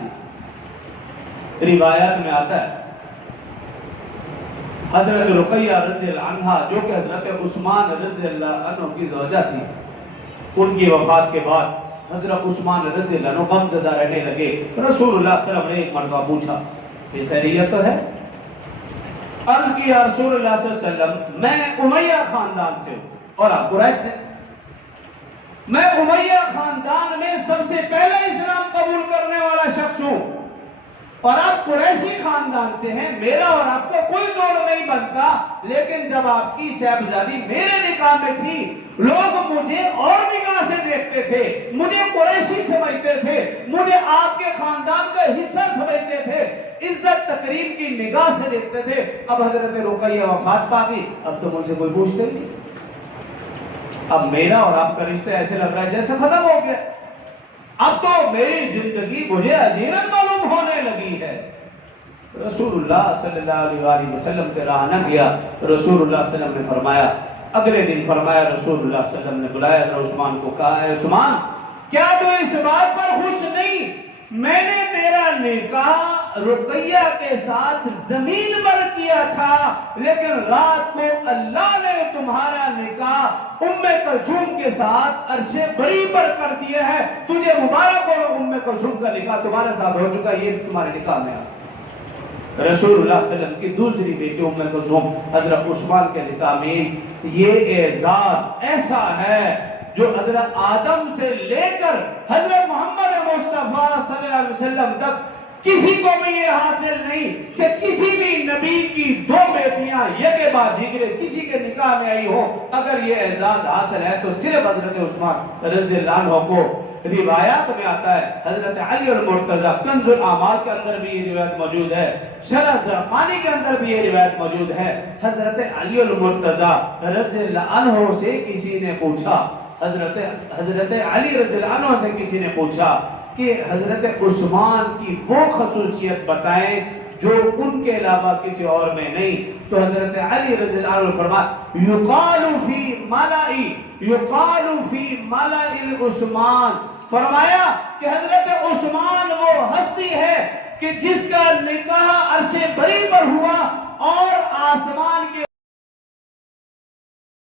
دی۔ روایات میں آتا ہے حضرت رقیہ رضی اللہ عنہ جو کہ حضرت عثمان رضی اللہ عنہ کی زوجہ تھی، ان کی وفات کے بعد حضرت عثمان رضی اللہ عنہ غم زدہ رہنے لگے۔ رسول اللہ صلی اللہ علیہ وسلم نے ایک مرتبہ پوچھا کہ خیریت تو ہے؟ عرض کیا رسول اللہ صلی اللہ علیہ وسلم میں امیہ خاندان سے ہوں اور آپ قریش سے۔ میں امیہ خاندان میں سب سے پہلے اسلام قبول کرنے والا شخص ہوں اور آپ قریشی خاندان سے ہیں، میرا اور آپ کو کوئی جوڑ نہیں بنتا، لیکن جب آپ کی صاحبزادی میرے نکاح میں تھی لوگ مجھے اور نگاہ سے دیکھتے تھے، مجھے قریشی سمجھتے تھے، مجھے آپ کے خاندان کا حصہ سمجھتے تھے، عزت تکریم کی نگاہ سے دیکھتے تھے۔ اب حضرت رقیہ وفات پا گئی، اب تو مجھ سے کوئی پوچھتے نہیں، اب میرا اور آپ کا رشتہ ایسے لگ رہا ہے جیسے ختم ہو گیا، اب تو میری زندگی مجھے عجیرن معلوم ہونے لگی ہے۔ رسول اللہ صلی اللہ علیہ وسلم سے رہا نہ گیا۔ رسول اللہ صلی اللہ علیہ وسلم نے فرمایا، اگلے دن فرمایا رسول اللہ صلی اللہ علیہ وسلم نے بلایا عثمان کو، کہا اے عثمان کیا تو اس بات پر خوش نہیں میں نے تیرا نکاح رقیہ کے ساتھ زمین پر کیا تھا، لیکن رات کو اللہ نے تمہارا نکاح ام کلثوم کے ساتھ عرش بری پر کر دیا ہے، تجھے مبارک ہو، ام کلثوم کا نکاح تمہارے ساتھ ہو چکا، یہ تمہارے نکاح میں آ۔ رسول اللہ صلی اللہ علیہ وسلم کی دوسری بیٹی ام کلثوم حضرت عثمان کے نکاح میں یہ اعزاز ایسا ہے جو حضرت آدم سے لے کر حضرت محمد مصطفیٰ صلی اللہ علیہ وسلم تک کسی کو بھی یہ حاصل نہیں کہ کسی بھی نبی کی دو بیٹیاں یکے بعد دیگرے کسی کے نکاح میں آئی ہو۔ اگر یہ اعزاز حاصل ہے تو صرف حضرت عثمان رضی اللہ عنہ کو۔ روایات میں آتا ہے حضرت علی المرتضیٰ کنز الاعمال کے اندر بھی یہ روایت موجود ہے، شرح زرقانی کے اندر بھی یہ روایت موجود ہے۔ حضرت علی المرتضیٰ رضی اللہ عنہ سے کسی نے پوچھا، حضرت علی رضی اللہ عنہ سے کسی نے پوچھا کہ حضرت عثمان کی وہ خصوصیت بتائیں جو ان کے علاوہ کسی اور میں نہیں، تو حضرت علی رضی اللہ عنہ فرمایا یقال فی ملأ عثمان، فرمایا کہ حضرت عثمان وہ ہستی ہے کہ جس کا نکاح عرش بری پر ہوا اور آسمان کے